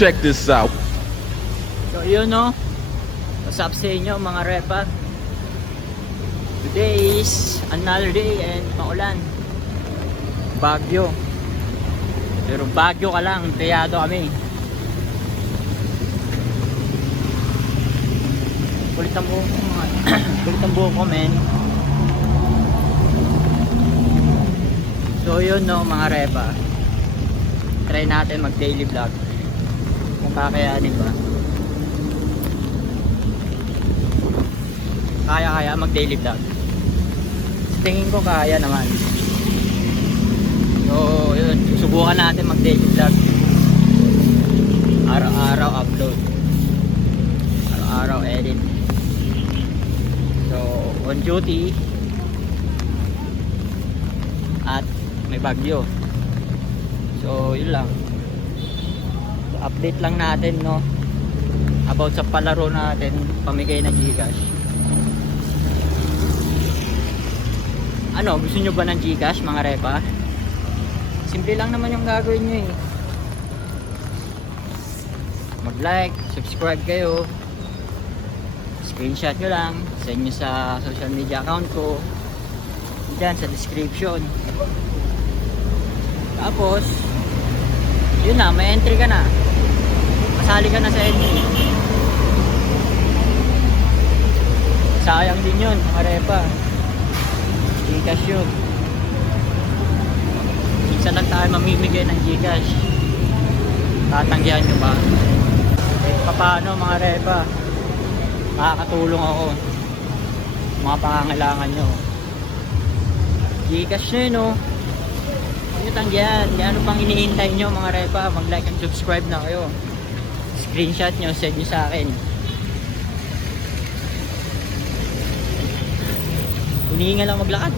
Check this out. So yun no, what's up sa inyo mga repa. Today is another day and maulan, Bagyo. Pero Bagyo ka lang, tiyado kami. Kulit ang buhok ko mga kulit ang buhok ko men. So yun no mga repa, try natin mag daily vlog kung kakayanin ba. Kaya mag daily vlog. Tingin ko kaya naman. So yun, susubukan natin mag daily vlog. Araw-araw upload, araw-araw edit. So on duty at may bagyo. So yun lang, update lang natin no about sa palaro natin, pamigay na Gcash. Ano, gusto nyo ba ng Gcash mga repa? Simple lang naman yung gagawin nyo eh. Mag like, subscribe kayo, screenshot nyo lang, send nyo sa social media account ko dyan sa description. Tapos yun na, may entry ka na, masali ka na sa entry. Sayang din yun mga repa, Gcash yun. Minsan lang tayo mamimigay ng Gcash, tatanggihan nyo ba? Eh paano mga repa, makakatulong ako mga pangangailangan nyo. Gcash nyo yun no, yung tanggihan. Kaya ano pang hinihintay nyo mga repa, mag like and subscribe na kayo, screenshot nyo, send nyo sa akin. Hinihinga lang maglakad.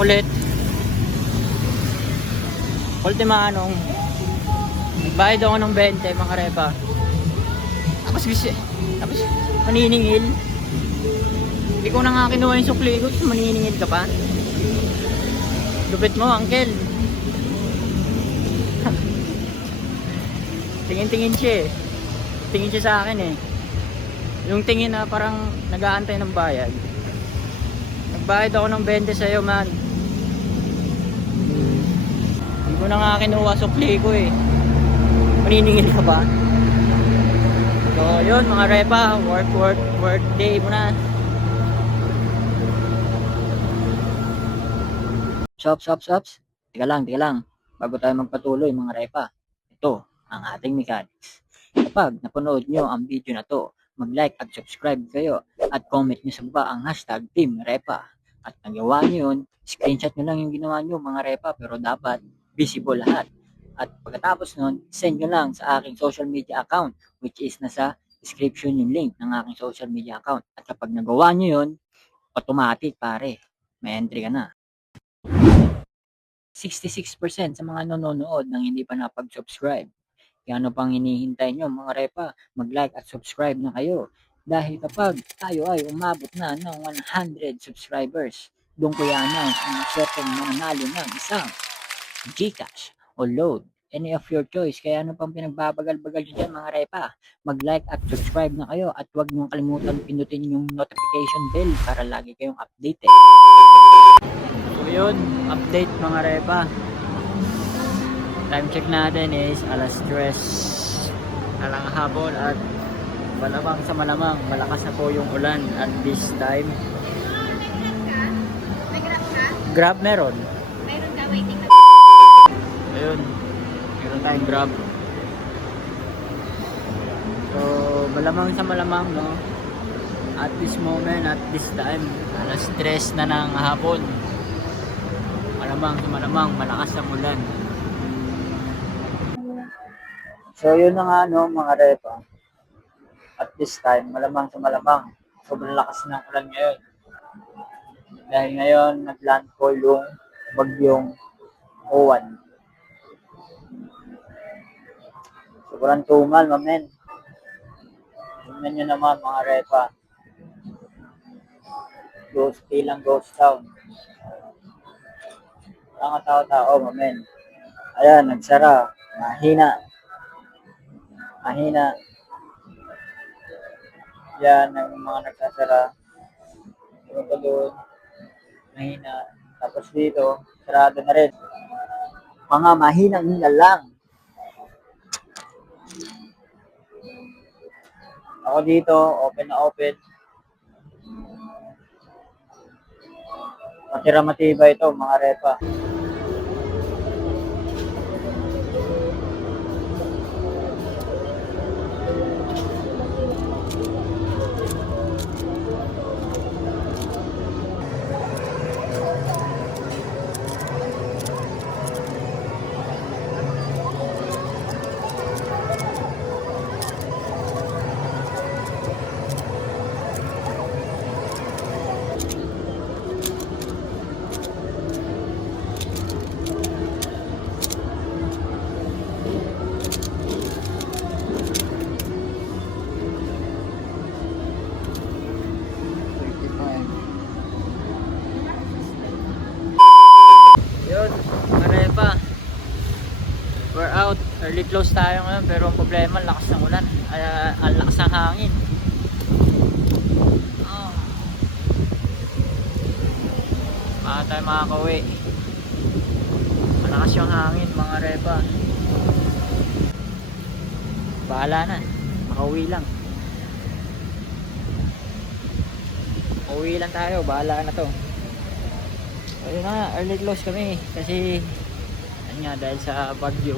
Kulit. Ultima anong bayad ako ng 20 mga repa. Tapos maniningil. Hindi ko na nga kinuha yung sukli ko, maniningil ka pa. Lupit mo uncle. Tingin-tingin siya eh. Tingin siya sa akin eh. Yung tingin na parang nag-aantay ng bayad. Nagbayad ako ng 20 sa'yo man. Hindi ko na nga kinuha sukli ko eh. Maniningil ka ba? So yun mga repa, work day muna. Shops. Tika lang. Bago tayo magpatuloy mga repa, ito ang ating mechanics. Kapag napanood nyo ang video na to, mag-like at subscribe kayo at comment nyo sa baba ang hashtag Team Repa. At nagawa nyo yun, screenshot nyo lang yung ginawa nyo mga repa, pero dapat visible lahat. At pagkatapos nun, send nyo lang sa aking social media account, which is nasa description yung link ng aking social media account. At kapag nagawa nyo yun, automatic pare, may entry ka na. 66% sa mga nanonood nang hindi pa napag-subscribe. Kaya ano pang hinihintay nyo mga repa, mag-like at subscribe na kayo. Dahil kapag tayo ay umabot na ng 100 subscribers, doon ko yan ang swerteng mananalo ng isang Gcash o load, any of your choice. Kaya ano pang pinagbabagal-bagal nyo dyan mga repa, mag-like at subscribe na kayo at huwag nyo kalimutan pinutin yung notification bell para lagi kayong updated. So yun, update mga repa. Time check natin is alas 3 alang hapon at Malamang sa malamang, malakas na po yung ulan at this time. May grab ka? Grab meron. Meron ka, waiting na. Ayun. Meron tayong grab. So, malamang sa malamang, no? At this moment, at this time, alas 3 na ng hapon. Malamang sa malamang, malakas ang ulan. So, yun na nga, no, mga repa. At this time, malamang sa malamang, sobrang lakas ng ulan ngayon. Dahil ngayon, nag-landfall yung bagyong Owan. Sobrang tumal, mamen. Tingnan nyo naman, mga repa. Ghost lang, ghost town. Mga tao-tao, mamen. Ayan, nagsara. Mahina. Mahina. Yan ang mga nagsasara. Doon. Mahina. Tapos dito, sarado na rin. Mga mahinang hila lang. Ako dito, open na open. Matira matibay ito, mga repa. Yun, Marepa. We're out. Early close tayo ngayon pero ang problema, ang lakas ng ulan. Ang lakas ng hangin. Oh. Baka tayo makakauwi. Malakas yung hangin, mga repa. Bahala na. Makauwi lang. Uwi lang tayo. Bahala na to. Ayun na, early close kami kasi ano nga, dahil sa bagyo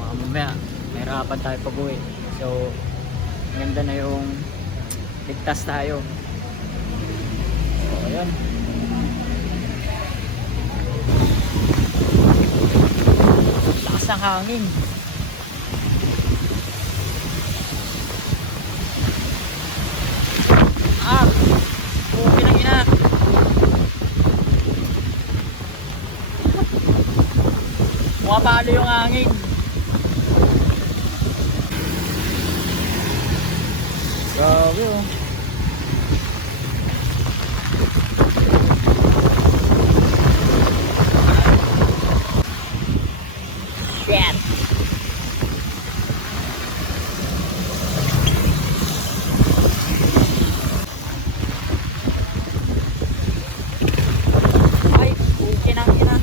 mamaya may hirapan tayo pag-uwi, so ganda na yung ligtas tayo. So ayun, lakas ng hangin. Okay lang ina. Pumapalo yung hangin. Grabe oh. Shit. Ay, okay lang ina.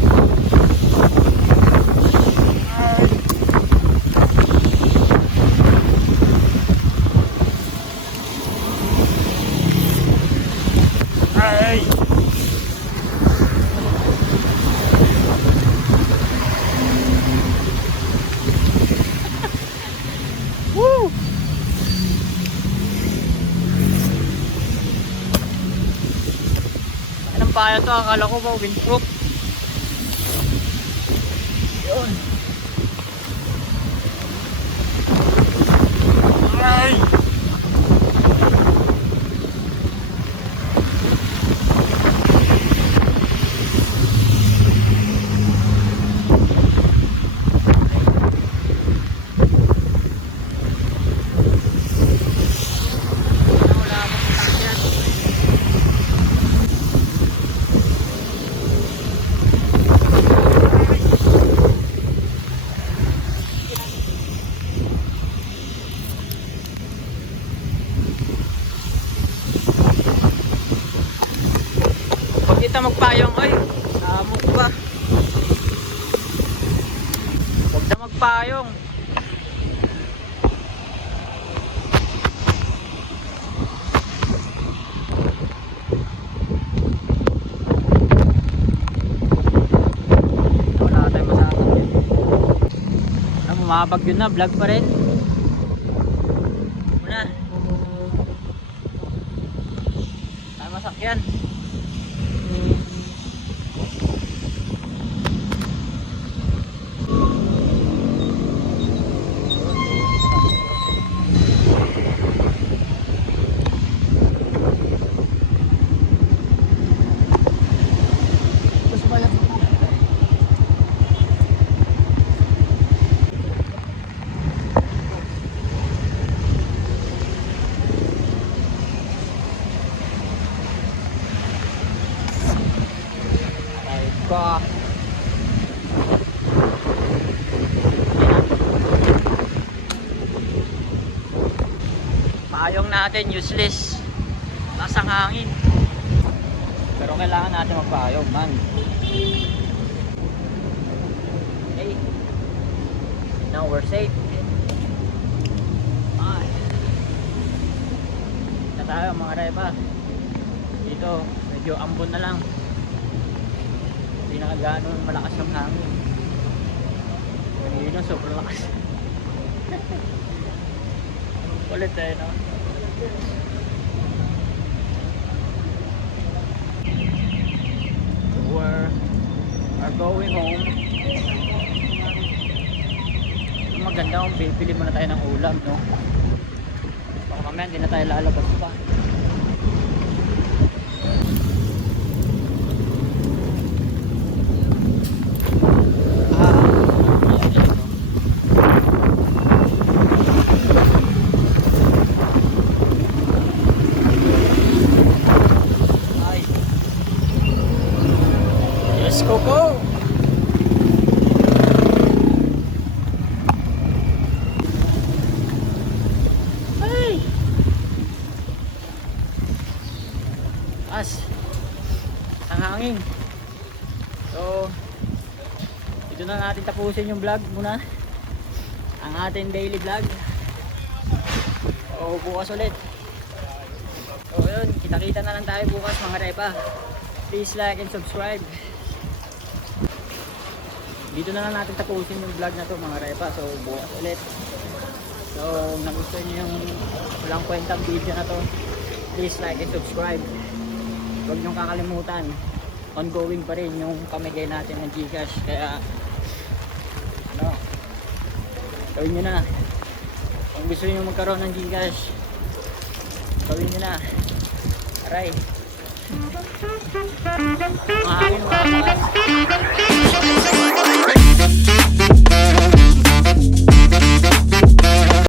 Ay. Woo! Anong pala to? Akala ko ba windproof? Yun. Ay! Huwag kita magpayong, ay, namok ba? Huwag na magpayong. bumabagyo na, vlog pa rin. Muna. Tayo masakyan. Ka. Payong natin useless. Lasang hangin. Pero kailangan natin magpayong, man. Okay. Now we're safe. Ay. Na tayo mga repa. Dito, medyo ambon na lang. Hindi na gano'ng malakas yung hangin. Kanina sobrang lakas. Ulit tayo, no? We're going home. Maganda kung bibili muna tayo ng ulam, no? Baka mamaya hindi na tayo lalabas pa. Go! Ay! As! Ang hangin. So, dito na natin tapusin yung vlog muna. Ang ating daily vlog. O, bukas ulit. So, yun. Kita-kita na lang tayo bukas mga repa. Please like and subscribe. Dito na lang natin tapusin yung vlog na to mga repa. So bukas ulit. So nagustuhan nyo yung walang kwentang video na to, please like and subscribe. Huwag nyong kakalimutan, ongoing pa rin yung pamigay natin ng Gcash. Kaya ano, gawin nyo na. Kung gusto nyo magkaroon ng Gcash, gawin nyo na. Aray, mahangin mga